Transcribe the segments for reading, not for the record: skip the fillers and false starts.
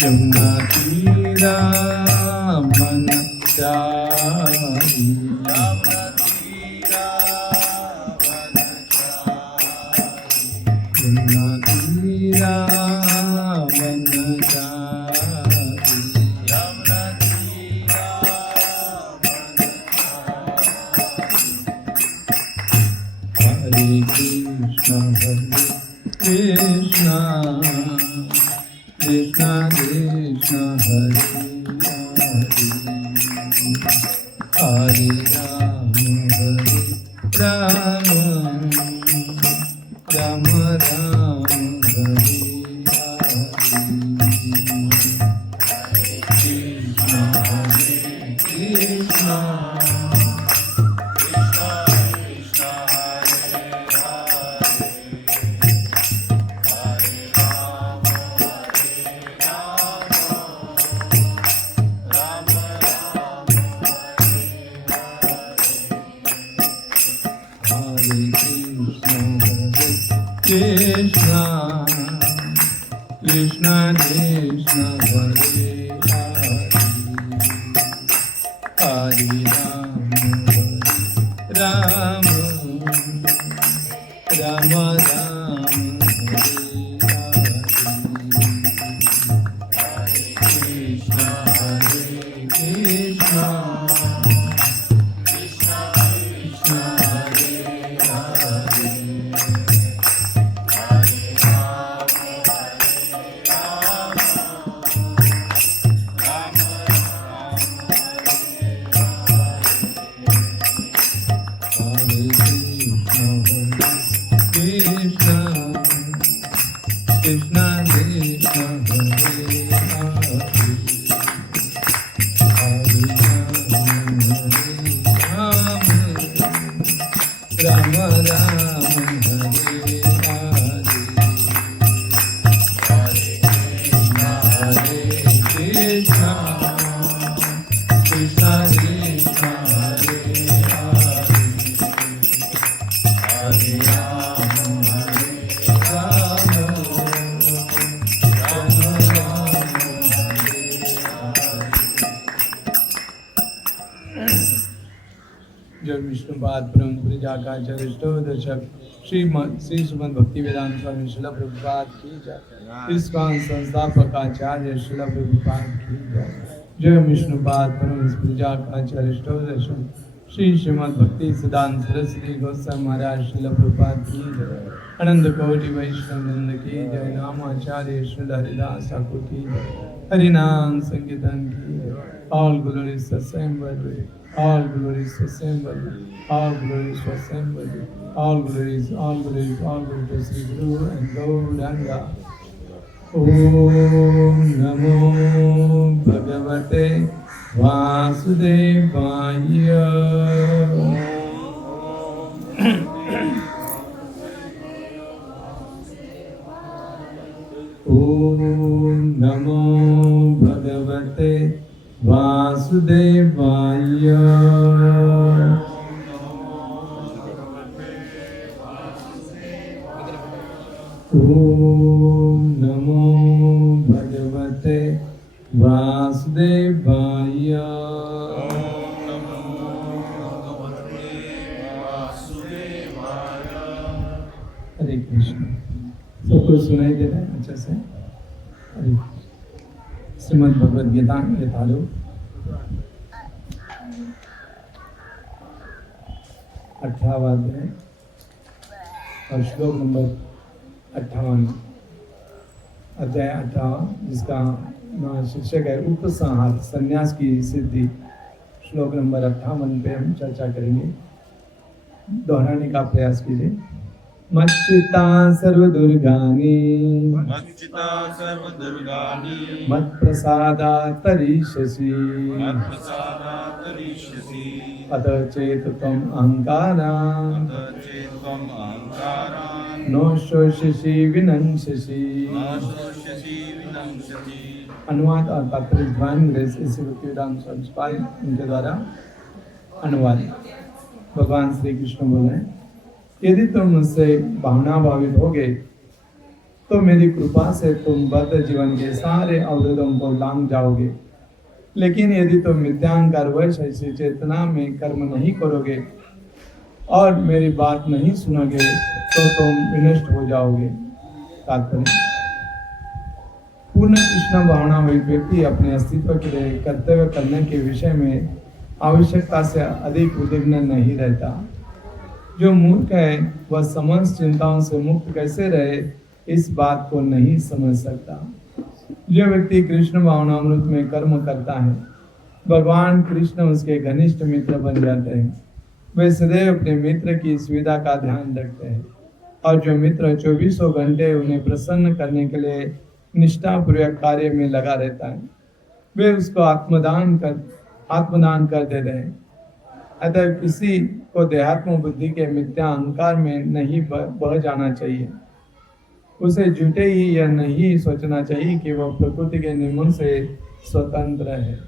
यमुना तीरा वनचारी यमुना तीरा Hare Krishna, Krishna Krishna, Hare Hare, Hare Rama, Rama Rama, Hare Krishna, Krishna Krishna, Krishna Krishna, Hare Hare, Hare Rama, Rama Rama, Hare Krishna, Krishna Krishna Krishna, Hare Rama, Rama Rama, Hare Hare, Krishna Krishna, Krishna Hare Rama, जब विष्णुपाद परम प्रजाकाचार्य दशक श्री श्रीमद भक्ति वेदांत स्वामी श्रील प्रभुपाद की जय। ISKCON संस्थापकाचार्य Srila Prabhupada की जय। जय विष्णुपाद परम प्रजाकाचार्य दशक श्री श्रीमद भक्ति सिद्धांत सरस्वती गोस्वामी महाराज श्रील प्रभुपाद की जय। अनंत कोटि वैष्णव वृंद की जय। नामाचार्य श्रील हरिदास ठाकुर की जय। हरिनाम संकीर्तन की जय। All glories assembled, all glories assembled, all glories assembled, all glories, all glories, all glories to Sri Guru and Gauranga. Om Namo Bhagavate Vasudevaya. Om Namo Bhagavate Vasudevaya. Om Namo Bhagavate Vasudevaya. हरे कृष्ण। सबको सुनाई दे रहा है अच्छा से? हरे श्रीमद् भगवद गीता यथालो 18वां अध्याय और श्लोक number 58, अध्याय 58, जिसका शीर्षक है उपसंहार संन्यास की सिद्धि। श्लोक नंबर 58 पे हम चर्चा करेंगे। दोहराने का प्रयास कीजिए। मच्चिता सर्वदुर्गानि मत्प्रसादा तरिष्यसि अत चेतत्वम् अहङ्कारान् नो शोष्यसि विनङ्क्षसि। अनुवाद और तात्पर्य ध्यान ग्रेस इसी भक्तिवेदांत स्वामी उनके द्वारा अनुवाद। भगवान श्री कृष्ण बोल रहे हैं, यदि तुम मुझसे भावना भावित होगे तो मेरी कृपा से तुम बद्ध जीवन के सारे अवरोधों को लांघ जाओगे। लेकिन यदि तुम मिथ्यांकार वश ऐसी चेतना में कर्म नहीं करोगे और मेरी बात नहीं सुनोगे तो तुम विनष्ट हो जाओगे। तात्पर्य, पूर्ण कृष्ण भावना हुई व्यक्ति अपने अस्तित्व के लिए कर्तव्य करने के विषय में आवश्यकता से अधिक उद्विग्न नहीं रहता। जो मूर्ख है वह समस्त चिंताओं से मुक्त कैसे रहे इस बात को नहीं समझ सकता। जो व्यक्ति कृष्ण भावनामृत में कर्म करता है, भगवान कृष्ण उसके घनिष्ठ मित्र बन जाते हैं। वे सदैव अपने मित्र की सुविधा का ध्यान रखते हैं और जो मित्र 24 घंटे उन्हें प्रसन्न करने के लिए निष्ठापूर्वक कार्य में लगा रहता है, वे उसको आत्मदान कर देते हैं। अतः किसी को देहात्म बुद्धि के मिथ्या अहंकार में नहीं बह जाना चाहिए। उसे झूठे ही यह नहीं सोचना चाहिए कि वह प्रकृति के नियमों से स्वतंत्र है।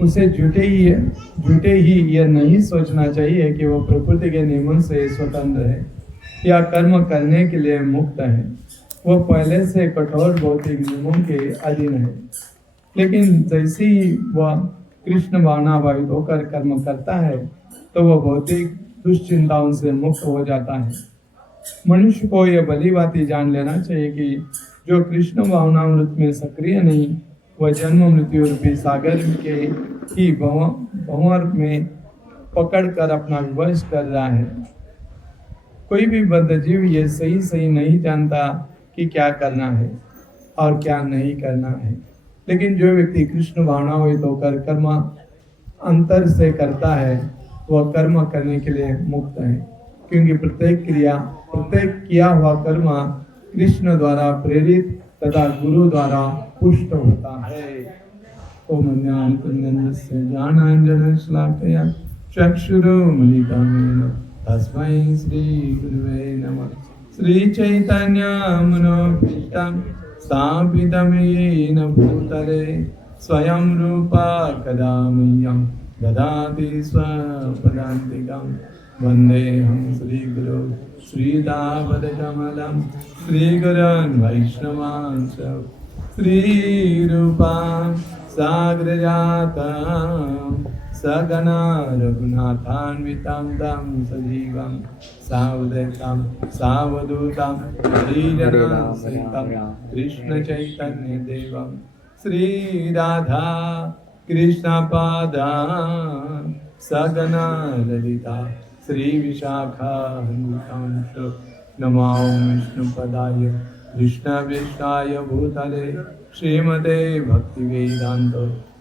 उसे झूठे ही यह नहीं सोचना चाहिए कि वह प्रकृति के नियमों से स्वतंत्र है या कर्म करने के लिए मुक्त है। वह पहले से कठोर भौतिक नियमों के अधीन है। लेकिन जैसे ही वह कृष्ण भावना भावित होकर कर्म करता है तो वह भौतिक दुश्चिंताओं से मुक्त हो जाता है। मनुष्य को यह भली बात जान लेना चाहिए कि जो कृष्ण भावनामृत में सक्रिय नहीं, वह जन्म मृत्यु रूपी सागर के ही भंवर में पकड़ कर अपना विवश कर रहा है। कोई भी बद्ध जीव ये सही नहीं जानता कि क्या करना है और क्या नहीं करना है। लेकिन जो व्यक्ति कृष्ण भावनामृत होकर कर्म अंतर से करता है, वह कर्म करने के लिए मुक्त है, क्योंकि प्रत्येक किया हुआ कर्म कृष्ण द्वारा प्रेरित तथा गुरु द्वारा पुष्ट होता है। ओम ज्ञानतिमिरस्य ज्ञानाञ्जनशलाकया चक्षुरुन्मीलितं तस्मै श्री गुरुवे नमः। श्री चैतन्य मनोभीष्टं स्थापितं येन भूतले स्वयं रूपा कदा मह्यं ददाति स्वपदान्तिकं। वन्देऽहं श्रीगुरो श्रीतापदकमलं श्रीगुरोन् वैष्णवांश्च श्रीरूपां साग्रजातं सगना रघुनाथान्वितं तं सजीवं सावधूतं श्रीजनासहितं कृष्णचैतन्यदेवं श्रीराधा कृष्णपादां सगना ललिता श्रीविशाखान्वितांश्च नमो विष्णुपदाय कृष्णवेष्टाय भूतले श्रीमते भक्तिवेदान्त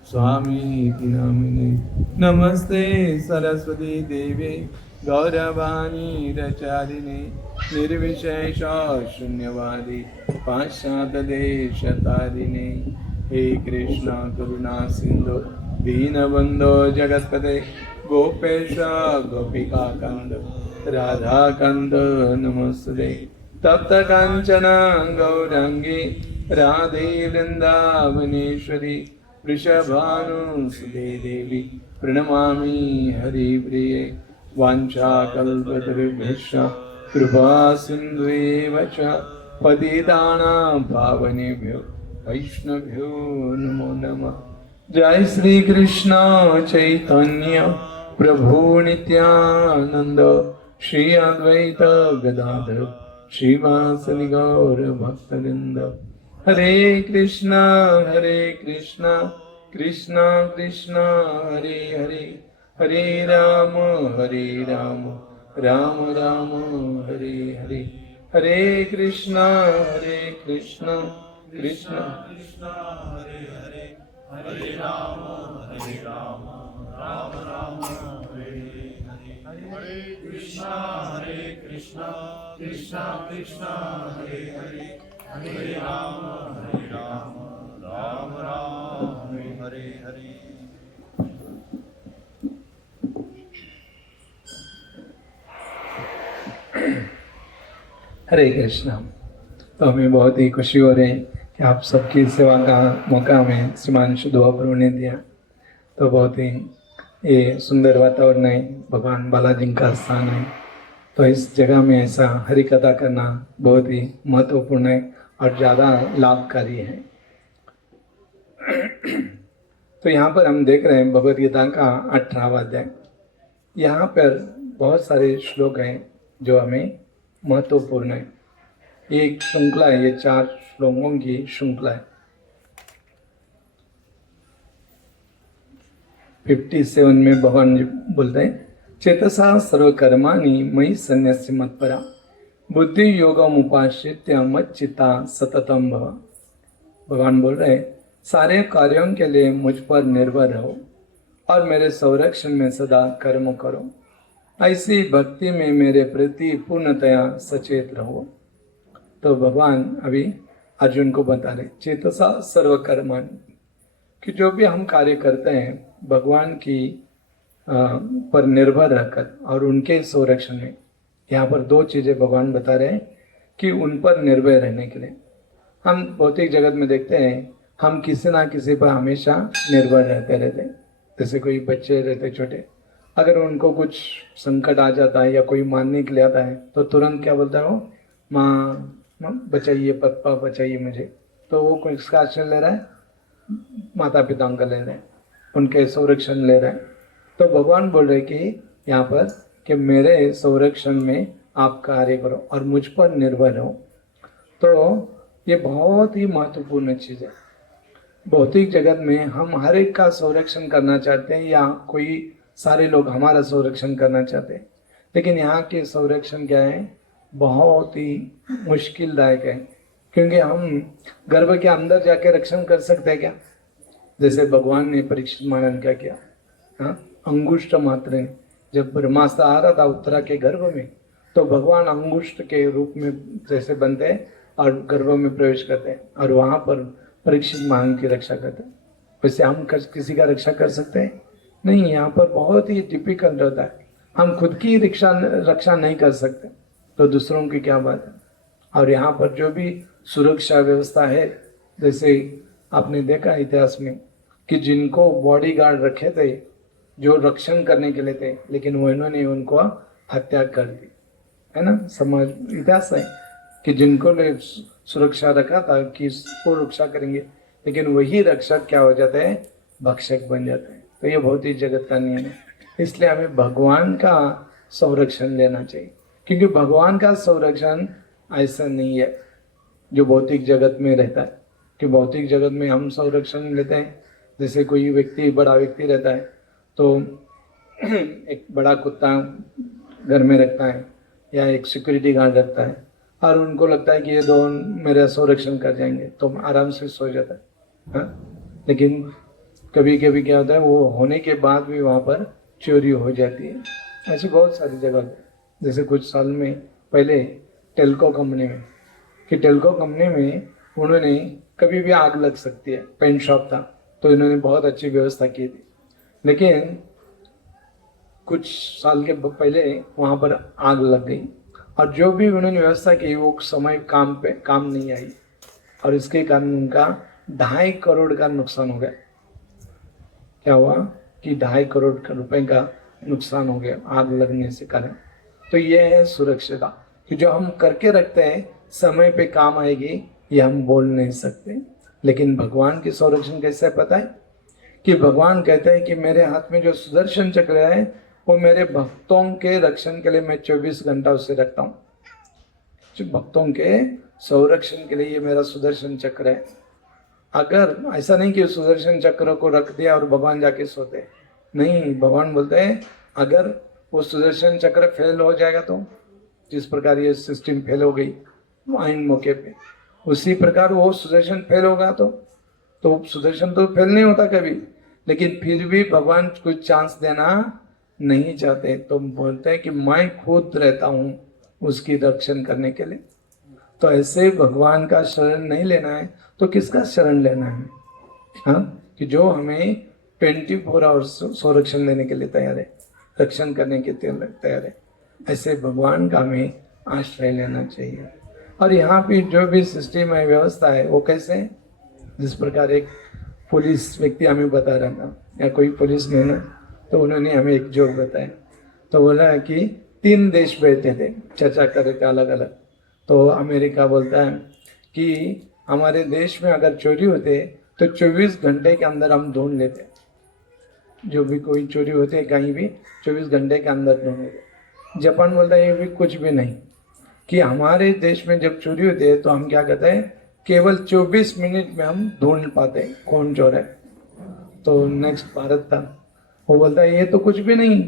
स्वामीति नामिने। नमस्ते सरस्वती देवे गौरवाणी रचारिणे निर्विशेष शून्यवादी पाश्चात्यदेशतारिणे। हे कृष्ण करुणा सिंधु दीनबंधो जगत्पते गोपेश गोपिका कांद राधा कांद नमस्ते। तप्त कांचन गौरांगी राधे वृंदावनेश्वरी वृषभानुसुते देवी प्रणमामि हरिप्रिये। वाञ्छाकल्पतरुभ्यश्च कृपा सिन्धुएव च पतितानां पावनेभ्यो वैष्णवेभ्यो नमो नमः। जय श्री कृष्ण चैतन्य प्रभु नित्यानंद श्री अद्वैत गदाधर श्रीवासदि गौर भक्तवृंद। हरे कृष्णा कृष्णा कृष्णा हरे हरे, हरे राम राम राम हरे हरे। हरे कृष्णा कृष्णा कृष्णा हरे हरे, हरे राम राम राम हरे हरे। हरे कृष्णा कृष्णा कृष्णा हरे हरे, हरे राम राम राम हरे हरे। हरे कृष्णा। तो हमें बहुत ही खुशी हो रही है कि आप सबकी सेवा का मौका हमें श्रीमान शुद्धोपरू ने दिया। तो बहुत ही ये सुंदर वातावरण है, भगवान बालाजी का स्थान है। तो इस जगह में ऐसा हरि कथा करना बहुत ही महत्वपूर्ण है और ज़्यादा लाभकारी है। तो यहाँ पर हम देख रहे हैं भगवद गीता का 18वां अध्याय। यहाँ पर बहुत सारे श्लोक हैं जो हमें महत्वपूर्ण है। ये एक श्रृंखला है, ये 4 श्लोकों की श्रृंखला है। 57 में भगवान जी बोलते हैं, चेतसा सर्वकर्माणि मयि सन्न्यस्य मत्परा बुद्धि योगम उपाश्रित्य मच्चित्ता सततम भव। भगवान बोल रहे हैं, सारे कार्यों के लिए मुझ पर निर्भर रहो और मेरे संरक्षण में सदा कर्म करो। ऐसी भक्ति में मेरे प्रति पूर्णतया सचेत रहो। तो भगवान अभी अर्जुन को बता रहे, चेतसा सर्वकर्माणि, कि जो भी हम कार्य करते हैं भगवान की पर निर्भर रहकर और उनके संरक्षण में। यहाँ पर 2 चीज़ें भगवान बता रहे हैं कि उन पर निर्भर रहने के लिए। हम भौतिक जगत में देखते हैं हम किसी ना किसी पर हमेशा निर्भर रहते। जैसे कोई बच्चे रहते छोटे, अगर उनको कुछ संकट आ जाता है या कोई मारने के लिए आता है तो तुरंत क्या बोलता है वो, माँ बचाइए, पापा बचाइए मुझे। तो वो किसका आश्रय ले रहा है? माता पिता का ले रहे हैं, उनके संरक्षण ले रहे हैं। तो भगवान बोल रहे कि यहाँ पर कि मेरे संरक्षण में आप कार्य करो और मुझ पर निर्भर रहो। तो ये बहुत ही महत्वपूर्ण चीज़ है। भौतिक जगत में हम हर एक का संरक्षण करना चाहते हैं या कोई सारे लोग हमारा संरक्षण करना चाहते हैं, लेकिन यहाँ के संरक्षण क्या है, बहुत ही मुश्किलदायक है। क्योंकि हम गर्भ के अंदर जाके रक्षण कर सकते हैं क्या? जैसे भगवान ने परीक्षित महाराज क्या किया, हाँ, अंगुष्ठ मात्र है। जब ब्रह्मास्त्र आ रहा था उत्तरा के गर्भ में, तो भगवान अंगुष्ठ के रूप में जैसे बनते हैं और गर्भ में प्रवेश करते हैं और वहाँ पर परीक्षित महाराज की रक्षा करते हैं। वैसे हम किसी का रक्षा कर सकते हैं? नहीं, यहाँ पर बहुत ही डिफिकल्ट होता है। हम खुद की रक्षा नहीं कर सकते तो दूसरों की क्या बात है। और यहाँ पर जो भी सुरक्षा व्यवस्था है, जैसे आपने देखा इतिहास में कि जिनको बॉडीगार्ड रखे थे जो रक्षण करने के लिए थे, लेकिन वो इन्होंने उनको हत्या कर दी, है ना। समाज इतिहास है कि जिनको ने सुरक्षा रखा था कि इसको रक्षा करेंगे, लेकिन वही रक्षक क्या हो जाते हैं, भक्षक बन जाते हैं। तो ये बहुत ही जगत का नियम है। इसलिए हमें भगवान का संरक्षण लेना चाहिए, क्योंकि भगवान का संरक्षण ऐसा नहीं है जो भौतिक जगत में रहता है। कि भौतिक जगत में हम संरक्षण लेते हैं, जैसे कोई व्यक्ति बड़ा व्यक्ति रहता है तो एक बड़ा कुत्ता घर में रखता है या एक सिक्योरिटी गार्ड रखता है और उनको लगता है कि ये 2 मेरा संरक्षण कर जाएंगे, तो आराम से सो जाता है, हाँ। लेकिन कभी कभी क्या होता है, वो होने के बाद भी वहाँ पर चोरी हो जाती है। ऐसी बहुत सारी जगह, जैसे कुछ साल में पहले टेल्को कंपनी में, कि टेल्को कंपनी में उन्होंने कभी भी आग लग सकती है, पेंट शॉप था तो इन्होंने बहुत अच्छी व्यवस्था की थी, लेकिन कुछ साल के पहले वहाँ पर आग लग गई और जो भी उन्होंने व्यवस्था की वो समय काम नहीं आई और इसके कारण उनका 2.5 करोड़ का नुकसान हो गया। क्या हुआ कि 2.5 करोड़ रुपए का नुकसान हो गया आग लगने से कारण। तो ये है सुरक्षिता कि जो हम करके रखते हैं समय पे काम आएगी, ये हम बोल नहीं सकते। लेकिन भगवान की संरक्षण कैसे पता है कि भगवान कहते हैं कि मेरे हाथ में जो सुदर्शन चक्र है वो मेरे भक्तों के रक्षण के लिए मैं 24 घंटा उसे रखता हूँ। जो भक्तों के संरक्षण के लिए ये मेरा सुदर्शन चक्र है। अगर ऐसा नहीं कि सुदर्शन चक्र को रख दिया और भगवान जाके सोते, नहीं, भगवान बोलते हैं अगर वो सुदर्शन चक्र फेल हो जाएगा तो जिस प्रकार ये सिस्टम फेल हो गई आइन मौके पे, उसी प्रकार वो सुदर्शन फेल होगा तो सुदर्शन तो फेल नहीं होता कभी, लेकिन फिर भी भगवान कुछ चांस देना नहीं चाहते। तो बोलते हैं कि मैं खुद रहता हूँ उसकी रक्षण करने के लिए। तो ऐसे भगवान का शरण नहीं लेना है तो किसका शरण लेना है, हाँ, कि जो हमें 24 आवर्स संरक्षण देने के लिए तैयार है, रक्षण करने के लिए तैयार है। ऐसे भगवान का हमें आश्रय लेना चाहिए। और यहाँ पे जो भी सिस्टम है, व्यवस्था है, वो कैसे, जिस प्रकार एक पुलिस व्यक्ति हमें बता रहा था, या कोई पुलिस ने ना, तो उन्होंने हमें एक जोक बताया। तो बोला कि 3 देश बैठे थे, चर्चा कर रहे थे अलग अलग। तो अमेरिका बोलता है कि हमारे देश में अगर चोरी होते तो 24 घंटे के अंदर हम ढूंढ लेते, जो भी कोई चोरी होते कहीं भी 24 घंटे के अंदर ढूंढ लेते। जापान बोलता है ये भी कुछ भी नहीं, कि हमारे देश में जब चोरी होती है तो हम क्या कहते हैं, केवल 24 मिनट में हम ढूंढ पाते हैं कौन चोर है। तो नेक्स्ट भारत था, वो बोलता है ये तो कुछ भी नहीं,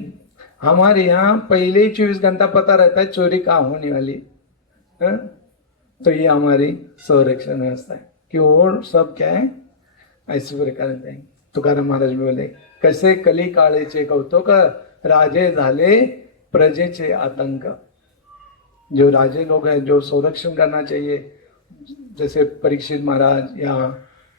हमारे यहाँ पहले ही 24 घंटा पता रहता है चोरी कहाँ होने वाली है। तो ये हमारी संरक्षण व्यवस्था है कि और सब क्या है ऐसे प्रकार है। तुकाराम महाराज बोले, कसे कली काळेचे कौतुक राजे झाले प्रजेचे आतंक। जो राजे लोग हैं जो संरक्षण करना चाहिए, जैसे परीक्षित महाराज या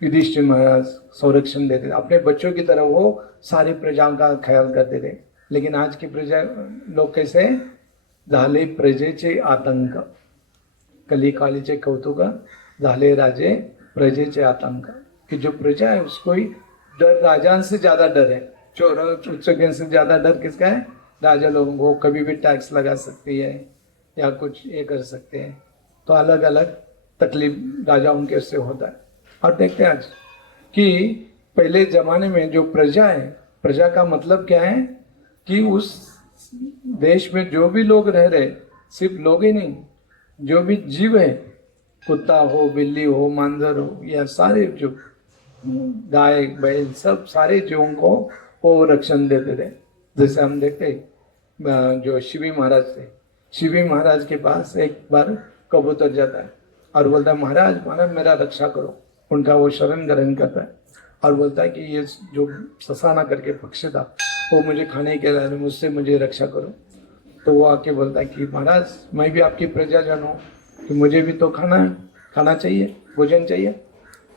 युधिष्ठिर महाराज संरक्षण देते थे अपने बच्चों की तरह, वो सारी प्रजाओं का ख्याल करते थे। लेकिन आज की प्रजा लोग कैसे, झाले प्रजेचे आतंक, कली काळीचे कौतुक झाले राजे प्रजेचे आतंक। कि जो प्रजा है उसको ही डर, राजा से ज्यादा डर है, चोर उच्चज्ञ से ज्यादा डर किसका है, राजा लोगों को। कभी भी टैक्स लगा सकती है या कुछ ये कर सकते हैं, तो अलग अलग तकलीफ राजाओं के से होता है। और देखते हैं आज कि पहले जमाने में जो प्रजा है, प्रजा का मतलब क्या है कि उस देश में जो भी लोग रह रहे, सिर्फ लोग ही नहीं, जो भी जीव है, कुत्ता हो, बिल्ली हो, मांजर हो, या सारे जो गाय बैल, सब सारे जीवों को वो रक्षण देते थे। जैसे हम देखते जो शिवी महाराज थे, शिवी महाराज के पास एक बार कबूतर जाता है और बोलता है महाराज महाराज मेरा रक्षा करो। उनका वो शरण ग्रहण करता है और बोलता है कि ये जो ससाना करके पक्षी था वो मुझे खाने के लिए, मुझसे मुझे रक्षा करो। तो वो आके बोलता है कि महाराज मैं भी आपकी प्रजा जन हूँ, कि मुझे भी तो खाना चाहिए, भोजन चाहिए।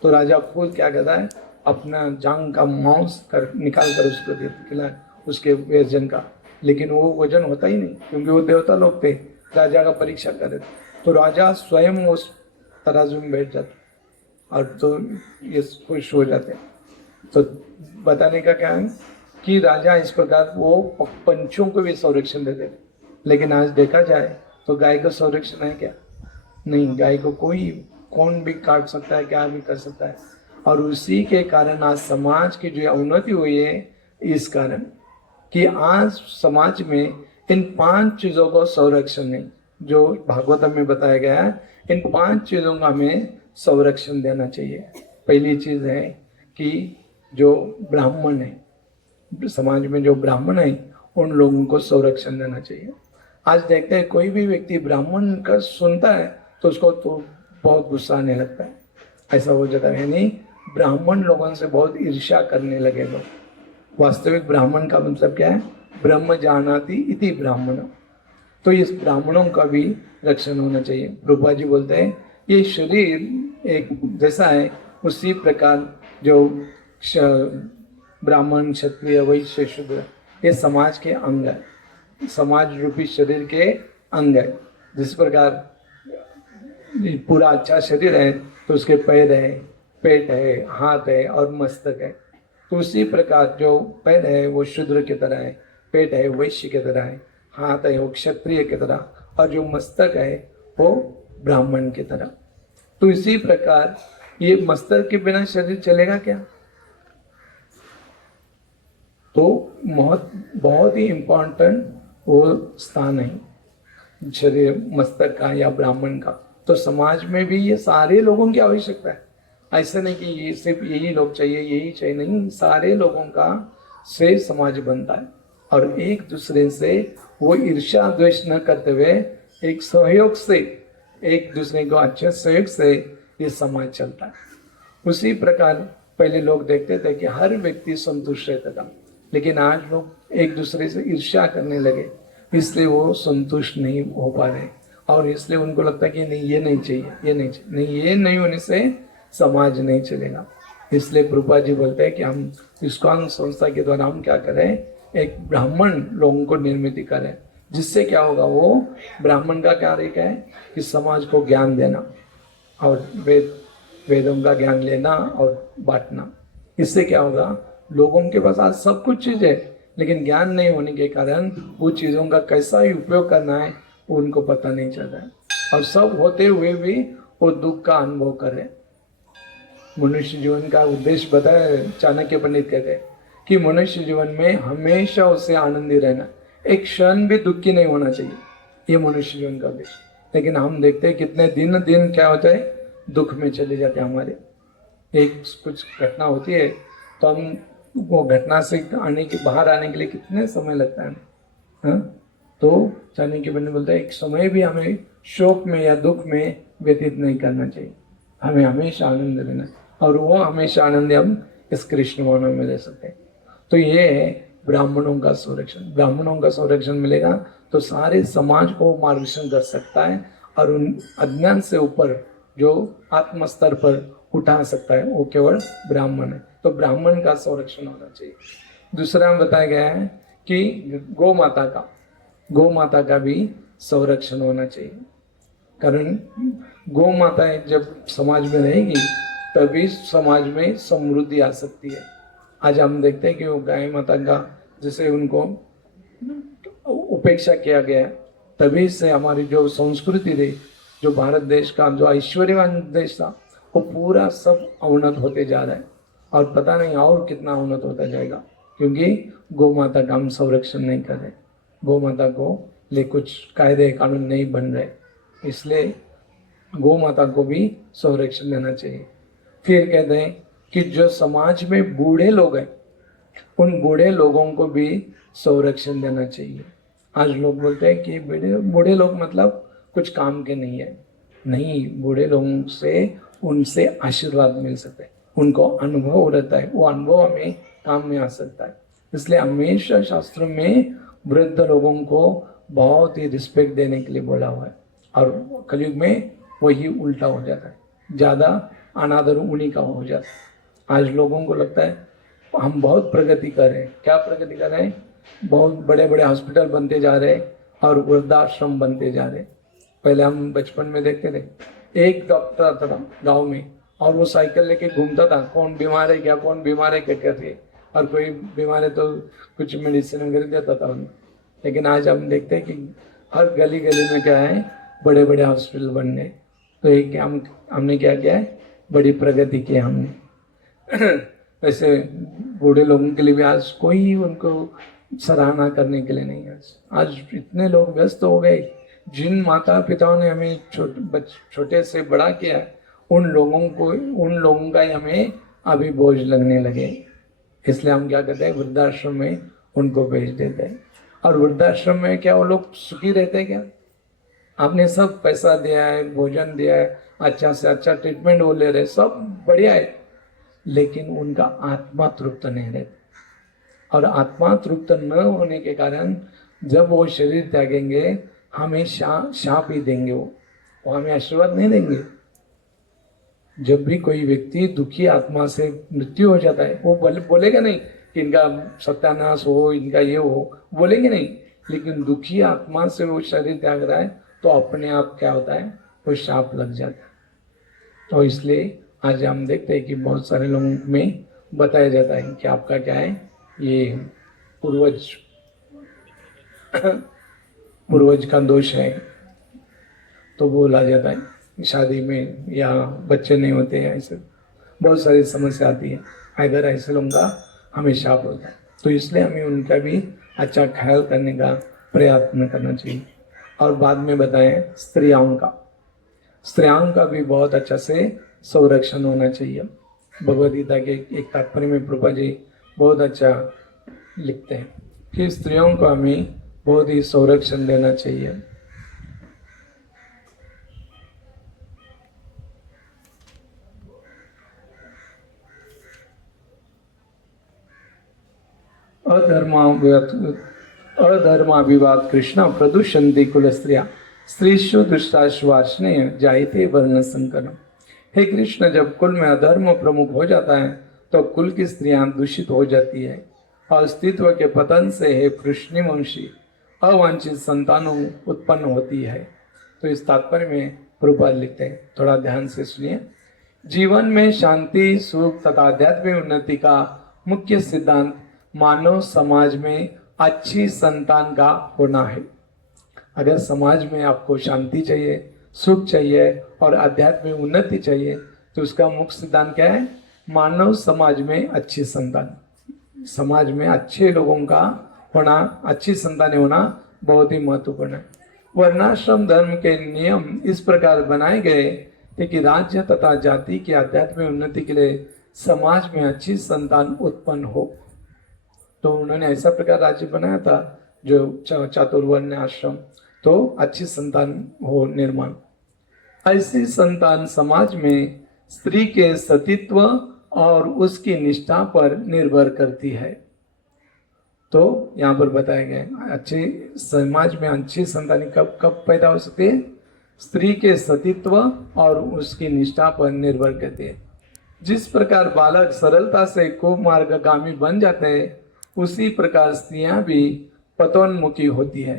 तो राजा खुद क्या कहता है, अपना जांग का मांस निकाल कर उसको खिलाए, उसके व्यजन का। लेकिन वो वजन होता ही नहीं, क्योंकि वो देवता लोग थे, राजा का परीक्षा करे। तो राजा स्वयं उस तराजू में बैठ जाते और तो ये खुश हो जाते। तो बताने का क्या है कि राजा इस प्रकार वो पंछियों को भी संरक्षण देते। लेकिन आज देखा जाए तो गाय का संरक्षण है क्या? नहीं, गाय को कौन भी काट सकता है, क्या भी कर सकता है। और उसी के कारण आज समाज की जो उन्नति हुई है, इस कारण कि आज समाज में इन 5 चीजों को संरक्षण नहीं, जो भागवतम में बताया गया है, इन 5 चीजों का हमें संरक्षण देना चाहिए। पहली चीज है कि जो ब्राह्मण है, समाज में जो ब्राह्मण है, उन लोगों को संरक्षण देना चाहिए। आज देखते हैं कोई भी व्यक्ति ब्राह्मण का सुनता है तो उसको तो बहुत गुस्सा आने लगता है, ऐसा हो जाता है। नहीं, ब्राह्मण लोगों से बहुत ईर्ष्या करने लगे लोग। वास्तविक ब्राह्मण का मतलब क्या है? ब्रह्म जानाति इति ब्राह्मण। तो इस ब्राह्मणों का भी रक्षण होना चाहिए। प्रभुपाद जी बोलते हैं ये शरीर एक जैसा है, उसी प्रकार जो ब्राह्मण, क्षत्रिय, वैश्य, शूद्र, ये समाज के अंग है, समाज रूपी शरीर के अंग है। जिस प्रकार पूरा अच्छा शरीर है तो उसके पैर है, पेट है, हाथ है और मस्तक है। तो उसी प्रकार जो पैर है वो शूद्र की तरह है, पेट है वैश्य की तरह है, हाथ है वो क्षत्रिय की तरह, और जो मस्तक है वो ब्राह्मण की तरह। तो इसी प्रकार ये मस्तक के बिना शरीर चलेगा क्या? तो बहुत ही इम्पोर्टेंट वो स्थान है शरीर मस्तक का या ब्राह्मण का। तो समाज में भी ये सारे लोगों की आवश्यकता है। ऐसा नहीं कि ये सिर्फ यही लोग चाहिए, यही चाहिए, नहीं, सारे लोगों का से समाज बनता है। और एक दूसरे से वो ईर्ष्या द्वेष न करते हुए एक सहयोग से, एक दूसरे को अच्छे सहयोग से ये समाज चलता है। उसी प्रकार पहले लोग देखते थे कि हर व्यक्ति संतुष्ट रहता था, लेकिन आज लोग एक दूसरे से ईर्ष्या करने लगे, इसलिए वो संतुष्ट नहीं हो पा रहे। और इसलिए उनको लगता है कि नहीं ये नहीं चाहिए, ये नहीं चाहिए, नहीं, ये नहीं होने से समाज नहीं चलेगा। इसलिए प्रभुपाद जी बोलते हैं कि हम इस्कॉन संस्था के द्वारा हम क्या करें, एक ब्राह्मण लोगों को निर्मित करें, जिससे क्या होगा, वो ब्राह्मण का कार्य है कि समाज को ज्ञान देना और वेदों का ज्ञान लेना और बांटना। इससे क्या होगा, लोगों के पास आज सब कुछ चीज है, लेकिन ज्ञान नहीं होने के कारण वो चीजों का कैसा ही उपयोग करना है वो उनको पता नहीं चल रहा है, और सब होते हुए भी वो दुख का अनुभव कर रहे हैं। मनुष्य जीवन का उद्देश्य बताया, चाणक्य पंडित कहते हैं कि मनुष्य जीवन में हमेशा उससे आनंदी रहना, एक क्षण भी दुखी नहीं होना चाहिए, ये मनुष्य जीवन का उद्देश्य। लेकिन हम देखते हैं कितने दिन दिन क्या होता है, दुख में चले जाते हैं हमारे। एक कुछ घटना होती है तो हम वो घटना से बाहर आने के लिए कितने समय लगता है, हाँ? तो चाणक्य पंडित बोलते हैं एक समय भी हमें शोक में या दुख में व्यतीत नहीं करना चाहिए, हमें हमेशा आनंद रहना, और वो हमेशा आनंद हम इस कृष्ण भावना में ले सकते हैं। तो ये है ब्राह्मणों का संरक्षण। ब्राह्मणों का संरक्षण मिलेगा तो सारे समाज को मार्गदर्शन कर सकता है, और उन अज्ञान से ऊपर जो आत्म स्तर पर उठा सकता है वो केवल ब्राह्मण है। तो ब्राह्मण का संरक्षण होना चाहिए। दूसरा बताया गया है कि गौ माता का भी संरक्षण होना चाहिए, कारण गौ माता जब समाज में रहेगी तभी समाज में समृद्धि आ सकती है। आज हम देखते हैं कि वो गाय माता का जैसे उनको उपेक्षा किया गया, तभी से हमारी जो संस्कृति रही, जो भारत देश का जो ऐश्वर्यवान देश था, वो पूरा सब अवनत होते जा रहा है, और पता नहीं और कितना अवनत होता जाएगा, क्योंकि गौ माता का हम संरक्षण नहीं कर रहे, गौ माता को लिए कुछ कायदे कानून नहीं बन रहे, इसलिए गौ माता को भी संरक्षण देना चाहिए। फिर कहते हैं कि जो समाज में बूढ़े लोग हैं उन बूढ़े लोगों को भी संरक्षण देना चाहिए। आज लोग बोलते हैं कि बूढ़े लोग मतलब कुछ काम के नहीं है, नहीं, बूढ़े लोगों से उनसे आशीर्वाद मिल सकता है, उनको अनुभव रहता है, वो अनुभव हमें काम में आ सकता है। इसलिए हमेशा शास्त्रों में वृद्ध लोगों को बहुत ही रिस्पेक्ट देने के लिए बोला हुआ है, और कलयुग में वही उल्टा हो जाता है, ज़्यादा अनादर उन्हीं का हो जाता है। आज लोगों को लगता है हम बहुत प्रगति कर रहे हैं, क्या प्रगति कर रहे हैं, बहुत बड़े बड़े हॉस्पिटल बनते जा रहे हैं और वृद्धाश्रम बनते जा रहे हैं। पहले हम बचपन में देखते थे एक डॉक्टर था गांव में, और वो साइकिल लेके घूमता था, कौन बीमार है क्या, कौन बीमार है क्या कहते, और कोई बीमार है तो कुछ मेडिसिन वगैरह देता था उन्हें। लेकिन आज हम देखते हैं कि हर गली गली में क्या है, बड़े बड़े हॉस्पिटल बन गए। तो एक हमने क्या किया है, बड़ी प्रगति की हमने। वैसे बूढ़े लोगों के लिए भी आज कोई उनको सराहना करने के लिए नहीं है। आज इतने लोग व्यस्त हो गए, जिन माता पिताओं ने हमें छोटे से बड़ा किया, उन लोगों का ही हमें अभी बोझ लगने लगे। इसलिए हम क्या करते हैं, वृद्धाश्रम में उनको भेज देते हैं। और वृद्धाश्रम में क्या वो लोग सुखी रहते हैं क्या? आपने सब पैसा दिया है, भोजन दिया है, अच्छा से अच्छा ट्रीटमेंट वो ले रहे, सब बढ़िया है, लेकिन उनका आत्मा तृप्त नहीं रहता। और आत्मा तृप्त न होने के कारण जब वो शरीर त्यागेंगे, हमें शाप ही देंगे, वो हमें आशीर्वाद नहीं देंगे। जब भी कोई व्यक्ति दुखी आत्मा से मृत्यु हो जाता है, वो बोलेगा नहीं कि इनका सत्यानाश हो, इनका ये हो, बोलेंगे नहीं। लेकिन दुखी आत्मा से वो शरीर त्याग रहा है तो अपने आप क्या होता है, वो शाप लग जाता है। तो इसलिए आज हम देखते हैं कि बहुत सारे लोगों में बताया जाता है कि आपका क्या है, ये पूर्वज का दोष है। तो बोला जाता है शादी में या बच्चे नहीं होते हैं, ऐसे बहुत सारी समस्या आती है, इधर ऐसे लोगों का हमें शाप होता है। तो इसलिए हमें उनका भी अच्छा ख्याल करने का प्रयत्न करना चाहिए। और बाद में बताएं स्त्रियों का भी बहुत अच्छा से संरक्षण होना चाहिए। भगवद गीता के एक तात्पर्य में प्रभुपाद जी बहुत अच्छा लिखते हैं कि स्त्रियों को हमें बहुत ही संरक्षण देना चाहिए। अधर्माभिवाद कृष्ण प्रदूषन्ति कुल स्त्रीषु दुष्टाश्वासने जायते वर्ण संकरम। हे कृष्ण, जब कुल में अधर्म प्रमुख हो जाता है तो कुल की स्त्रियां दूषित हो जाती है, और अस्तित्व के पतन से हे कृष्णवंशी अवांछित संतानों उत्पन्न होती है। तो इस तात्पर्य में प्रभुपाद लिखते हैं, थोड़ा ध्यान से सुनिए जीवन में शांति, सुख तथा आध्यात्मिक उन्नति का मुख्य सिद्धांत मानव समाज में अच्छी संतान का होना है। अगर समाज में आपको शांति चाहिए, सुख चाहिए और आध्यात्मिक उन्नति चाहिए तो उसका मुख्य सिद्धांत क्या है? मानव समाज में अच्छी संतान, समाज में अच्छे लोगों का होना, अच्छी संतानें होना बहुत ही महत्वपूर्ण है। वर्णाश्रम धर्म के नियम इस प्रकार बनाए गए थे कि राज्य तथा जाति की आध्यात्मिक उन्नति के लिए समाज में अच्छी संतान उत्पन्न हो। तो उन्होंने ऐसा प्रकार राज्य बनाया था जो चातुर्वर्ण आश्रम, तो अच्छी संतान हो निर्माण। ऐसी संतान समाज में स्त्री के सतीत्व और उसकी निष्ठा पर निर्भर करती है। तो यहाँ पर बताया गया अच्छे समाज में अच्छी संतान कब कब पैदा हो सकती है? स्त्री के सतीत्व और उसकी निष्ठा पर निर्भर करती है। जिस प्रकार बालक सरलता से कुमार्गगामी बन जाते हैं, उसी प्रकार स्त्रियां भी पतोन्मुखी होती है।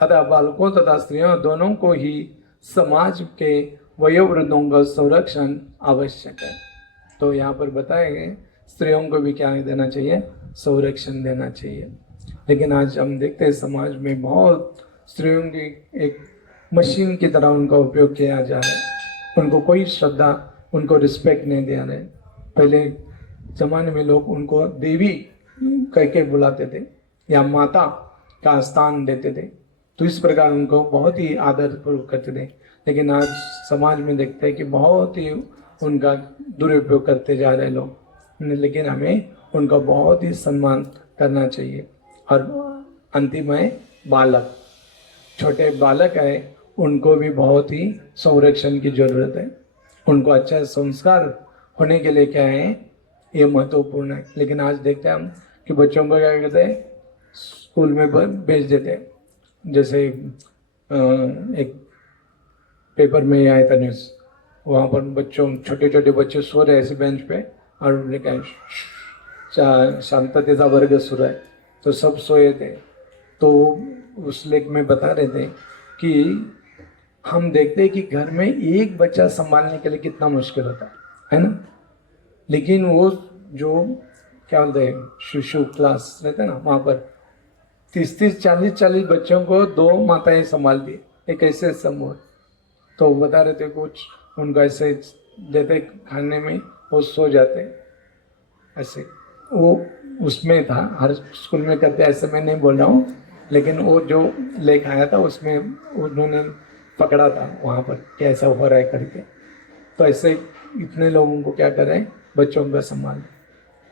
अतः बालकों तथा स्त्रियों दोनों को ही समाज के वयोवृद्धों का संरक्षण आवश्यक है। तो यहाँ पर बताए गए स्त्रियों को भी क्या देना चाहिए? संरक्षण देना चाहिए। लेकिन आज हम देखते हैं समाज में बहुत स्त्रियों की एक मशीन की तरह उनका उपयोग किया जा रहा है। उनको कोई श्रद्धा, उनको रिस्पेक्ट नहीं दे रहे। पहले जमाने में लोग उनको देवी कह के बुलाते थे या माता का स्थान देते थे, तो इस प्रकार उनको बहुत ही आदर पूर्वक करते थे। लेकिन आज समाज में देखते हैं कि बहुत ही उनका दुरुपयोग करते जा रहे लोग। लेकिन हमें उनका बहुत ही सम्मान करना चाहिए। और अंतिम है बालक, छोटे बालक है, उनको भी बहुत ही संरक्षण की जरूरत है। उनको अच्छा संस्कार होने के लिए क्या है, ये महत्वपूर्ण है। लेकिन आज देखते हैं हम कि बच्चों को क्या कहते हैं, स्कूल में भेज देते हैं। जैसे एक पेपर में आया था न्यूज़, वहाँ पर बच्चों, छोटे छोटे बच्चे सो रहे ऐसे बेंच पे, और उन्होंने कहा शांतता वर्ग सुर है, तो सब सोए थे। तो उस लेख में बता रहे थे कि हम देखते हैं कि घर में एक बच्चा संभालने के लिए कितना मुश्किल होता है ना। लेकिन वो जो क्या बोलते हैं शिशु क्लास रहते हैं ना, वहाँ पर 30-30, 40-40 बच्चों को 2 माताएं संभालती है। एक ऐसे समूह, तो बता रहे थे कुछ उनको ऐसे देते खाने में, वो सो जाते ऐसे। वो उसमें था, हर स्कूल में करते ऐसे, मैं नहीं बोल रहा हूँ, लेकिन वो जो लेख आया था उसमें उन्होंने पकड़ा था वहाँ पर कि ऐसा हो रहा है करके। तो ऐसे इतने लोगों को क्या करें, बच्चों का संभाल,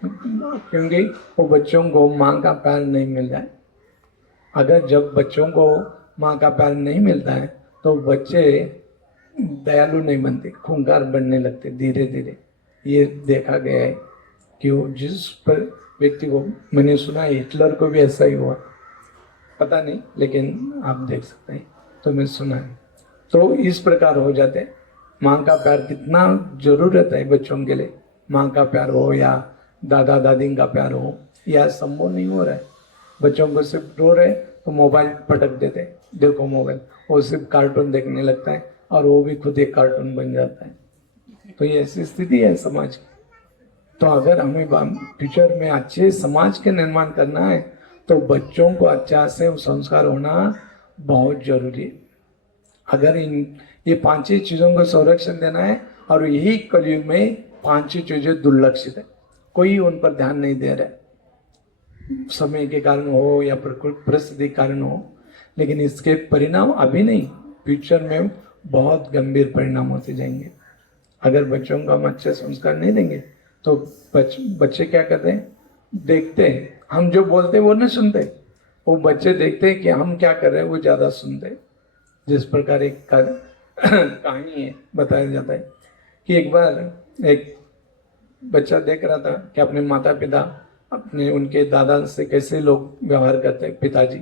क्योंकि वो बच्चों को माँ का प्यार नहीं मिल रहा है। अगर जब बच्चों को माँ का प्यार नहीं मिलता है तो बच्चे दयालु नहीं बनते, खूंखार बनने लगते धीरे धीरे। ये देखा गया है कि वो जिस पर व्यक्ति को, मैंने सुना है हिटलर को भी ऐसा ही हुआ, पता नहीं, लेकिन आप देख सकते हैं, तो मैं सुना है। तो इस प्रकार हो जाते हैं। माँ का प्यार कितना जरूरत है बच्चों के लिए, माँ का प्यार हो या दादा दादी का प्यार हो, या संभव नहीं हो रहा है। बच्चों को सिर्फ रो रहे तो मोबाइल पटक देते, देखो मोबाइल, वो सिर्फ कार्टून देखने लगता है और वो भी खुद एक कार्टून बन जाता है। तो ये ऐसी स्थिति है समाज की। तो अगर हमें फ्यूचर में अच्छे समाज के निर्माण करना है तो बच्चों को अच्छा से संस्कार होना बहुत जरूरी है। अगर ये 5 चीज़ों को संरक्षण देना है, और यही कलयुग में 5 चीज़ें दुर्लक्षित है, कोई उन पर ध्यान नहीं दे रहा है, समय के कारण हो या परिस्थिति के कारण हो। लेकिन इसके परिणाम अभी नहीं, फ्यूचर में बहुत गंभीर परिणाम होते जाएंगे। अगर बच्चों को हम अच्छे संस्कार नहीं देंगे तो बच्चे क्या करते हैं, देखते हैं, हम जो बोलते हैं वो नहीं सुनते, वो बच्चे देखते हैं कि हम क्या कर रहे हैं, वो ज़्यादा सुनते हैं। जिस प्रकार एक कहानी है, बताया जाता है कि एक बार एक बच्चा देख रहा था कि अपने माता पिता, अपने उनके दादा से कैसे लोग व्यवहार करते हैं, पिताजी।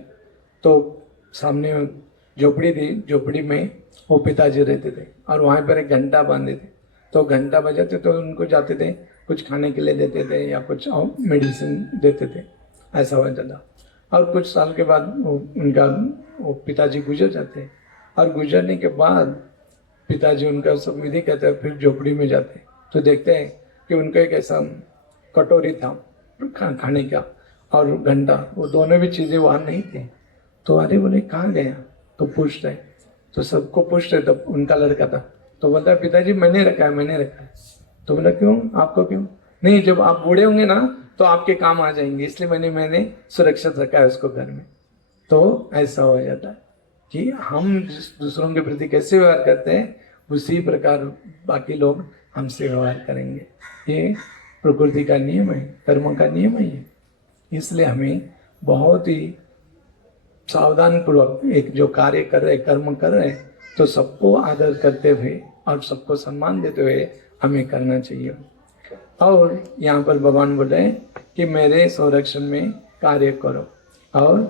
तो सामने झोपड़ी थी, झोपड़ी में वो पिताजी रहते थे और वहाँ पर एक घंटा बांधे थे। तो घंटा बजाते तो उनको जाते थे, कुछ खाने के लिए देते थे या कुछ मेडिसिन देते थे, ऐसा होता था। और कुछ साल के बाद वो पिताजी गुजर जाते हैं, और गुजरने के बाद पिताजी उनका सब विधि कहते हैं, फिर झोपड़ी में जाते हैं। तो देखते हैं कि उनको एक ऐसा कटोरी था खाने का और घंटा, वो दोनों भी चीज़ें वहाँ नहीं थी। तो अरे बोले कहाँ गया, तो पूछ रहे, तो सबको पूछ रहे, तब उनका लड़का था तो बोलता है पिताजी मैंने रखा है, मैंने रखा है। तो बोला क्यों, आपको क्यों? नहीं, जब आप बूढ़े होंगे ना तो आपके काम आ जाएंगे, इसलिए मैंने सुरक्षित रखा है उसको घर में। तो ऐसा हो जाता है कि हम जिस दूसरों के प्रति कैसे व्यवहार करते हैं उसी प्रकार बाकी लोग हमसे व्यवहार करेंगे। ये प्रकृति का नियम है, कर्म का नियम है ये। इसलिए हमें बहुत ही सावधान पूर्वक एक जो कार्य कर रहे, कर्म कर रहे, तो सबको आदर करते हुए और सबको सम्मान देते हुए हमें करना चाहिए। और यहाँ पर भगवान बोल रहे हैं कि मेरे संरक्षण में कार्य करो और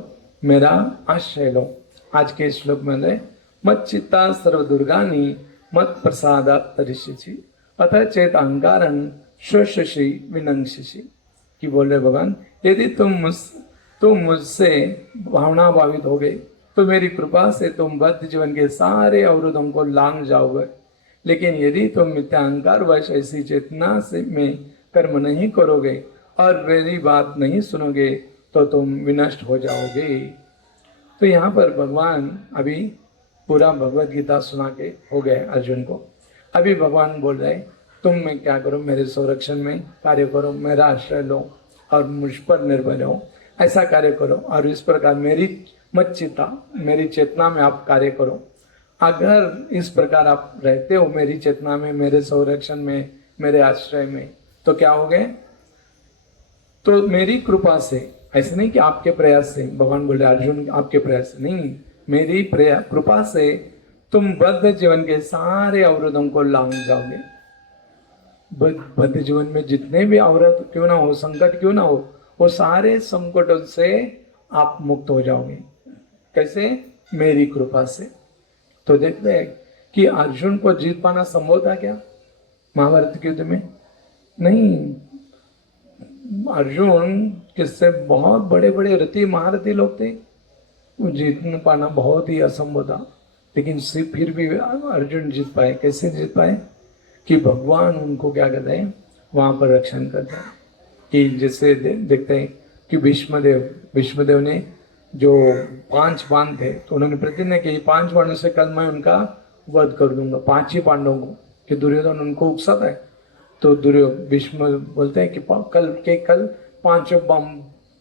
मेरा आश्रय लो। आज के श्लोक में रहे मत चित्ता सर्व दुर्गानी मत प्रसाद तरिष्यसि अतः चेत अहंकारं श्वशसि विनंक्षसि। कि बोल रहे भगवान, यदि तुम मुझसे भावना भावित हो गए तो मेरी कृपा से तुम बद्ध जीवन के सारे अवरोधों को लांघ जाओगे। लेकिन यदि तुम मिथ्या अहंकार वश ऐसी चेतना से में कर्म नहीं करोगे और मेरी बात नहीं सुनोगे तो तुम विनष्ट हो जाओगे। तो यहाँ पर भगवान अभी पूरा भगवत गीता सुना के हो गए अर्जुन को। अभी भगवान बोल रहे तुम मैं क्या करो, मेरे संरक्षण में कार्य करो, मेरा आश्रय लो और मुझ पर निर्भर रहो, ऐसा कार्य करो और इस प्रकार मेरी मत चिंता, मेरी चेतना में आप कार्य करो। अगर इस प्रकार आप रहते हो मेरी चेतना में, मेरे संरक्षण में, मेरे आश्रय में, तो क्या हो गए, तो मेरी कृपा से, ऐसे नहीं कि आपके प्रयास से, भगवान बोले अर्जुन आपके प्रयास से नहीं, मेरी कृपा से तुम बद्ध जीवन के सारे अवरोधों को लांघ जाओगे। बद्ध जीवन में जितने भी अवरोध क्यों ना हो, संकट क्यों ना हो, वो सारे संकटों से आप मुक्त हो जाओगे। कैसे? मेरी कृपा से। तो देखते हैं कि अर्जुन को जीत पाना संभव था क्या महाभारत के युद्ध में? नहीं, अर्जुन किससे बहुत बड़े बड़े रथी महारथी लोग थे, वो जीत पाना बहुत ही असंभव था। लेकिन फिर भी अर्जुन जीत पाए। कैसे जीत पाए? कि भगवान उनको क्या करते हैं, वहां पर रक्षण करते हैं। कि जैसे देखते हैं कि भीष्मदेव ने जो 5 बाण थे तो उन्होंने प्रतिज्ञा की 5 बाणों से कल मैं उनका वध कर दूंगा, 5 ही पांडवों को। कि दुर्योधन उनको उकसाता है तो भीष्म बोलते हैं कि कल 5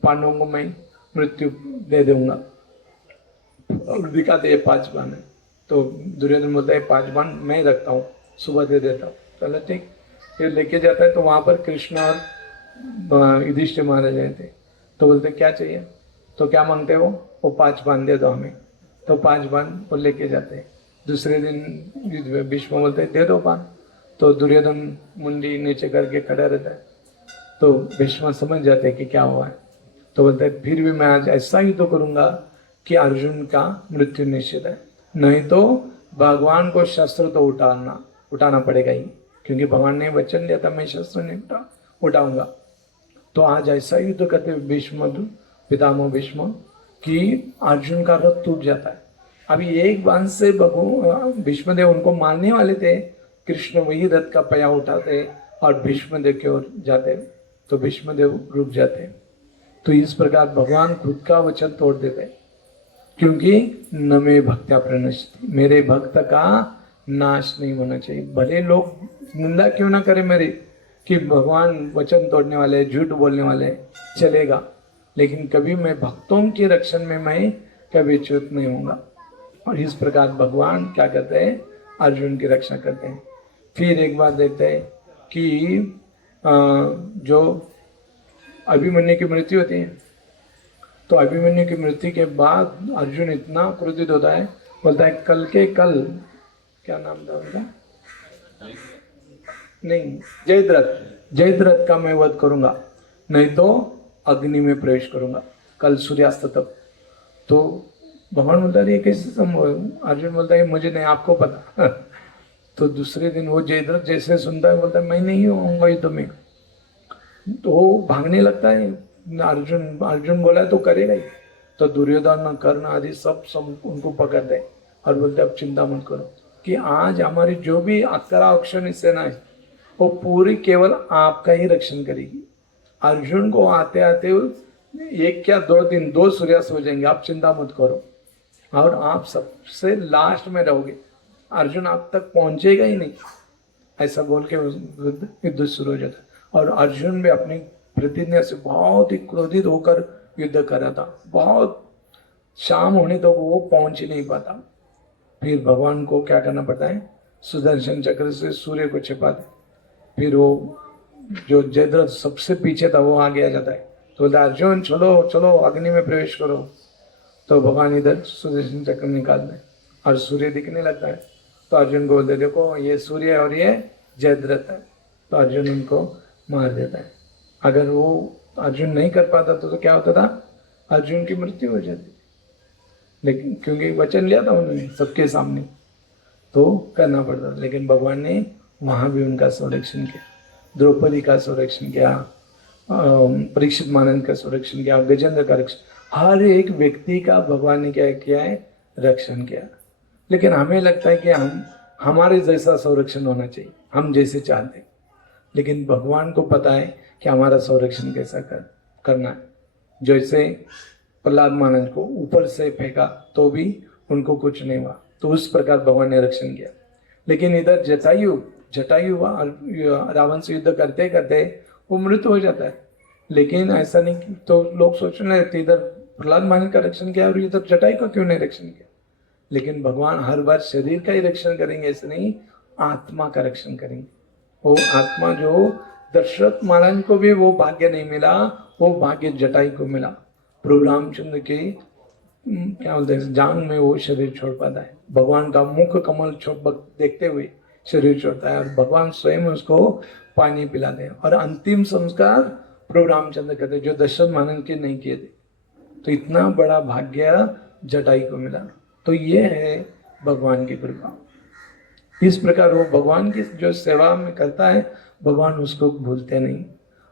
पांडवों को मैं मृत्यु दे दूंगा और दिखाते 5 बाण है। तो दुर्योधन बोलता है 5 बाण मैं रखता हूँ, सुबह दे देता हूँ। चलो ठीक, फिर लेके जाता है तो वहां पर कृष्ण और युधिष्ठिर महाराज आए थे। तो बोलते क्या चाहिए, तो क्या मांगते हो, वो 5 बाण दे दो हमें। तो 5 बाण वो लेके जाते हैं। दूसरे दिन भीष्म बोलते दे दो बाण। तो दुर्योधन मुंडी नीचे करके खड़ा रहता है। तो भीष्म समझ जाते हैं कि क्या हुआ है। तो बोलते हैं फिर भी मैं आज ऐसा ही तो करूंगा कि अर्जुन का मृत्यु निश्चित है, नहीं तो भगवान को शस्त्र तो उठाना पड़ेगा ही, क्योंकि भगवान ने वचन दिया था मैं शस्त्र नहीं उठाऊंगा। तो आज ऐसा ही तो कहते भीष्म पितामह भीष्म कि अर्जुन का रथ टूट जाता है। अभी एक बाण से भीष्मदेव उनको मारने वाले थे, कृष्ण वही रथ का पहिया उठाते और भीष्मदेव की ओर जाते, तो भीष्मदेव रुक जाते। तो इस प्रकार भगवान खुद का वचन तोड़ देते, क्योंकि न मे भक्त्या प्रणश्यति, मेरे भक्त का नाश नहीं होना चाहिए। भले लोग निंदा क्यों ना करें मेरी, कि भगवान वचन तोड़ने वाले, झूठ बोलने वाले, चलेगा, लेकिन कभी मैं भक्तों के रक्षण में मैं कभी च्युत नहीं होऊंगा। और इस प्रकार भगवान क्या करते हैं, अर्जुन की रक्षा करते हैं। फिर एक बात देखते हैं कि जो अभिमन्यु की मृत्यु होती है, तो अभिमन्यु की मृत्यु के बाद अर्जुन इतना क्रोधित होता है, बोलता है कल के कल, क्या नाम था उनका, नहीं, जयद्रथ का मैं वध करूंगा, नहीं तो अग्नि में प्रवेश करूंगा कल सूर्यास्त तक। तो भगवान बोलता है ये कैसे संभव है? अर्जुन बोलता है मुझे नहीं, आपको पता। तो दूसरे दिन वो जयद्रथ जैसे सुनता है बोलता है मैं नहीं होऊंगा युद्ध में। तो वो भागने लगता है। अर्जुन बोला तो करेगा ही। तो दुर्योधन कर्ण आदि सब उनको पकड़ते और बोलते अब चिंता मत करो कि आज हमारी जो भी 11 अक्षौहिणी सेना है वो पूरी केवल आपका ही रक्षण करेगी। अर्जुन को आते आते एक क्या 2 दिन 2 सूर्यास्त हो जाएंगे, आप चिंता मत करो, और आप सबसे लास्ट में रहोगे, अर्जुन आप तक पहुंचेगा ही नहीं, ऐसा बोल के युद्ध शुरू हो जाता है। और अर्जुन भी अपनी प्रतिज्ञा से बहुत ही क्रोधित होकर युद्ध कर रहा था, बहुत शाम होने तो वो पहुंच ही नहीं पाता। फिर भगवान को क्या करना पड़ता है, सुदर्शन चक्र से सूर्य को छिपा दे। फिर वो जो जयद्रथ सबसे पीछे था वो आगे आ जाता है, तो बोलता अर्जुन चलो चलो अग्नि में प्रवेश करो। तो भगवान इधर सुदर्शन चक्र निकाल दे और सूर्य दिखने लगता है। तो अर्जुन को बोलते देखो ये सूर्य और ये जयद्रथ है। तो अर्जुन उनको मार देता है। अगर वो अर्जुन नहीं कर पाता तो क्या होता था, अर्जुन की मृत्यु हो जाती, लेकिन क्योंकि वचन लिया था उन्होंने सबके सामने तो करना पड़ता। लेकिन भगवान ने वहां भी उनका संरक्षण किया, द्रौपदी का संरक्षण किया, परीक्षित महाराज का संरक्षण किया, गजेंद्र का रक्षण, हर एक व्यक्ति का भगवान ने क्या किया है, रक्षण किया। लेकिन हमें लगता है कि हमारे जैसा संरक्षण होना चाहिए, हम जैसे चाहते हैं, लेकिन भगवान को पता है कि हमारा संरक्षण कैसा करना है। जैसे प्रहलाद महाराज को ऊपर से फेंका तो भी उनको कुछ नहीं हुआ, तो उस प्रकार भगवान ने रक्षण किया। लेकिन इधर जटायु रावण से युद्ध करते करते वो मृत हो जाता है। लेकिन ऐसा नहीं, तो लोग सोचने लगते इधर प्रहलाद महाराज का रक्षण किया और इधर जटायु का क्यों नहीं रक्षण किया। लेकिन भगवान हर बार शरीर का ही रक्षण करेंगे ऐसे नहीं, आत्मा का रक्षण करेंगे। वो आत्मा जो दशरथ महाराज को भी वो भाग्य नहीं मिला, वो भाग्य जटायु को मिला। प्रभु रामचंद्र के क्या बोलते हैं जांग में वो शरीर छोड़ पाता है, भगवान का मुख कमल देखते हुए शरीर छोड़ता है, और भगवान स्वयं उसको पानी पिलाते हैं। और अंतिम संस्कार प्रभु रामचंद्र करते जो दशरथ महाराज के नहीं किए थे। तो इतना बड़ा भाग्य जटायु को मिला। तो ये है भगवान की कृपा। इस प्रकार वो भगवान की जो सेवा में करता है, भगवान उसको भूलते नहीं।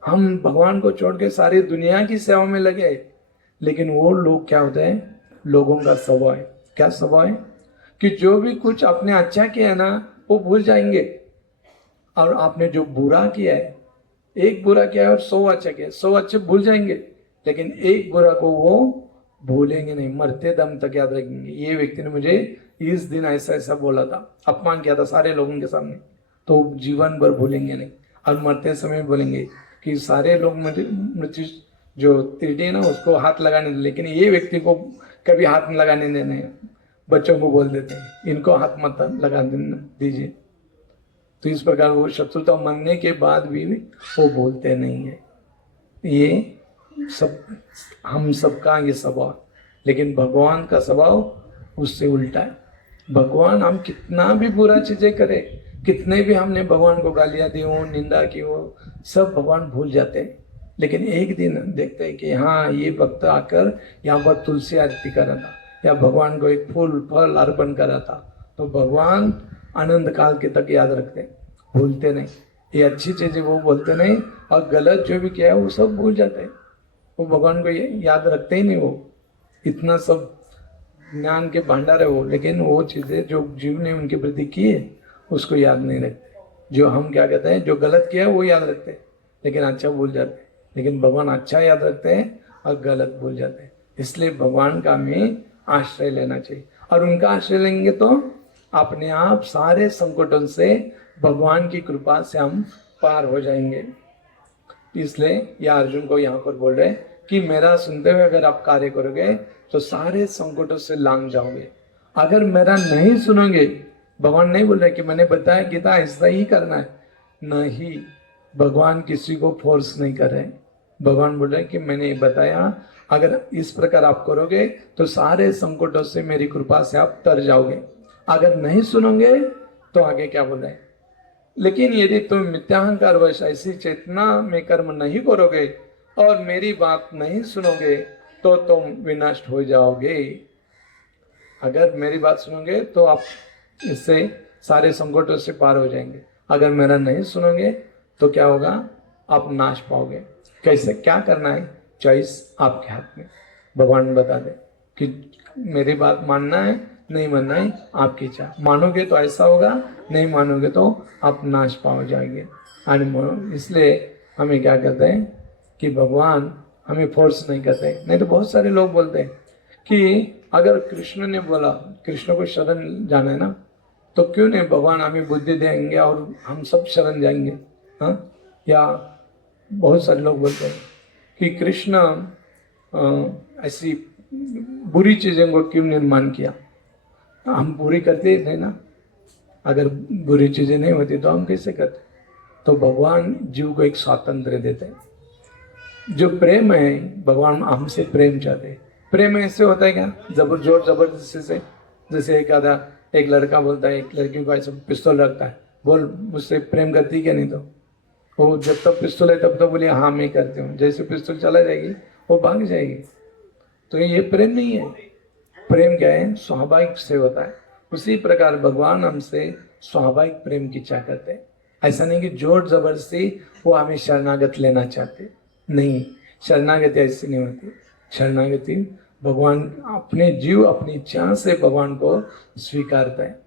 हम भगवान को छोड़ के सारी दुनिया की सेवा में लगे, लेकिन वो लोग क्या होते हैं, लोगों का स्वभाव है, क्या स्वभाव है कि जो भी कुछ आपने अच्छा किया है ना वो भूल जाएंगे, और आपने जो बुरा किया है, एक बुरा किया है और 100 अच्छा किया, 100 अच्छे भूल जाएंगे, लेकिन एक बुरा को वो भूलेंगे नहीं, मरते दम तक याद रखेंगे। ये व्यक्ति ने मुझे इस दिन ऐसा ऐसा बोला था, अपमान किया था सारे लोगों के सामने, तो जीवन भर भूलेंगे नहीं। और मरते समय बोलेंगे कि सारे लोग मृत्यु जो त्रिटी है ना उसको हाथ लगाने दे, लेकिन ये व्यक्ति को कभी हाथ में लगाने देने, बच्चों को बोल देते हैं इनको हाथ मत लगा दीजिए। तो इस प्रकार वो शत्रुता मरने के बाद भी वो बोलते नहीं है। ये सब हम सबका ये स्वभाव, लेकिन भगवान का स्वभाव उससे उल्टा है। भगवान हम कितना भी बुरा चीजें करें, कितने भी हमने भगवान को गालियां दी हो, निंदा की हो, सब भगवान भूल जाते हैं। लेकिन एक दिन देखते हैं कि हाँ ये भक्त आकर यहाँ पर तुलसी आरती कर रहा था, या भगवान को एक फूल फल अर्पण कर रहा था, तो भगवान आनंद काल के तक याद रखते हैं, भूलते नहीं। ये अच्छी चीजें वो बोलते नहीं, और गलत जो भी किया है वो सब भूल जाते हैं। वो भगवान को ये याद रखते ही नहीं। वो इतना सब ज्ञान के भंडार है वो, लेकिन वो चीजें जो जीव ने उनके प्रति की है उसको याद नहीं रखते। जो हम क्या कहते हैं, जो गलत किया है वो याद रखते हैं, लेकिन अच्छा भूल जाते हैं। लेकिन भगवान अच्छा याद रखते हैं और गलत भूल जाते हैं। इसलिए भगवान का हमें आश्रय लेना चाहिए, और उनका आश्रय लेंगे तो अपने आप सारे संकटों से भगवान की कृपा से हम पार हो जाएंगे। इसलिए यह अर्जुन को यहाँ पर बोल रहे हैं कि मेरा सुनते हुए अगर आप कार्य करोगे तो सारे संकटों से लांग जाओगे। अगर मेरा नहीं सुनोगे, भगवान नहीं बोल रहे कि मैंने बताया गीता ऐसा ही करना है, नहीं, भगवान किसी को फोर्स नहीं कर रहे। भगवान बोल रहे कि मैंने बताया, अगर इस प्रकार आप करोगे तो सारे संकटों से मेरी कृपा से आप तर जाओगे। अगर नहीं सुनोगे तो आगे क्या बोल रहे, लेकिन यदि तुम मिथ्याहंकार वश ऐसी चेतना में कर्म नहीं करोगे और मेरी बात नहीं सुनोगे तो तुम विनष्ट हो जाओगे। अगर मेरी बात सुनोगे तो आप इससे सारे संकटों से पार हो जाएंगे। अगर मेरा नहीं सुनोगे तो क्या होगा, आप नाश पाओगे। कैसे, क्या करना है, चॉइस आपके हाथ में। भगवान बता दे कि मेरी बात मानना है नहीं मानना है आपकी इच्छा। मानोगे तो ऐसा होगा, नहीं मानोगे तो आप नाश पाओ जाएंगे। आणि इसलिए हमें क्या करते हैं कि भगवान हमें फोर्स नहीं करते। नहीं तो बहुत सारे लोग बोलते हैं कि अगर कृष्ण ने बोला कृष्ण को शरण जाना है ना, तो क्यों नहीं भगवान हमें बुद्धि देंगे और हम सब शरण जाएंगे। हाँ, या बहुत सारे लोग बोलते हैं कि कृष्ण ऐसी बुरी चीज़ों को क्यों निर्माण किया, हम बुरी करते थे ना, अगर बुरी चीज़ें नहीं होती तो हम कैसे करते। तो भगवान जीव को एक स्वातंत्र्य देते हैं। जो प्रेम है, भगवान हमसे प्रेम चाहते हैं। प्रेम ऐसे होता है क्या, जोर जबरदस्ती से, जैसे एक लड़का बोलता है एक लड़की को ऐसा पिस्तौल रखता है, बोल मुझसे प्रेम करती क्या, नहीं तो वो जब तक पिस्तौल है तब तक बोले हाँ मैं करती हूँ, जैसे पिस्तौल चला जाएगी वो भाग जाएगी। तो ये प्रेम नहीं है। प्रेम क्या है, स्वाभाविक से होता है। उसी प्रकार भगवान हमसे स्वाभाविक प्रेम की इच्छा करते हैं। ऐसा नहीं कि जोर जबरदस्ती वो हमें शरणागत लेना चाहते, नहीं, शरणागति ऐसी नहीं होती। शरणागति भगवान अपने जीव अपनी इच्छा से भगवान को स्वीकारता है,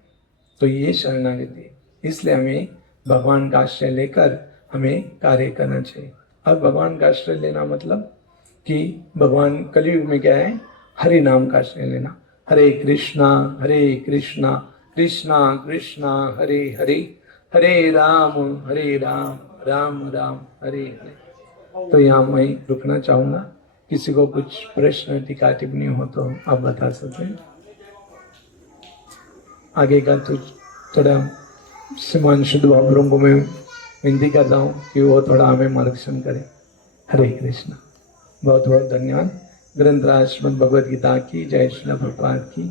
तो ये शरणागति। इसलिए हमें भगवान का आश्रय लेकर हमें कार्य करना चाहिए। और भगवान का आश्रय लेना मतलब कि भगवान कलयुग में क्या है, हरि नाम का आश्रय लेना। हरे कृष्णा कृष्णा कृष्णा हरे हरे, हरे राम राम राम हरे हरे। तो यहाँ मैं रुकना चाहूँगा। किसी को कुछ प्रश्न टीका टिप्पणी हो तो आप बता सकते हैं। आगे का तो थोड़ा श्रीमान शुद्ध बाबरों को मैं विनती करता हूँ कि वो थोड़ा हमें मार्गदर्शन करें। हरे कृष्णा। बहुत बहुत धन्यवाद। ग्रंथराज श्रीमद् भगवद गीता की जय, श्रील प्रभुपाद की।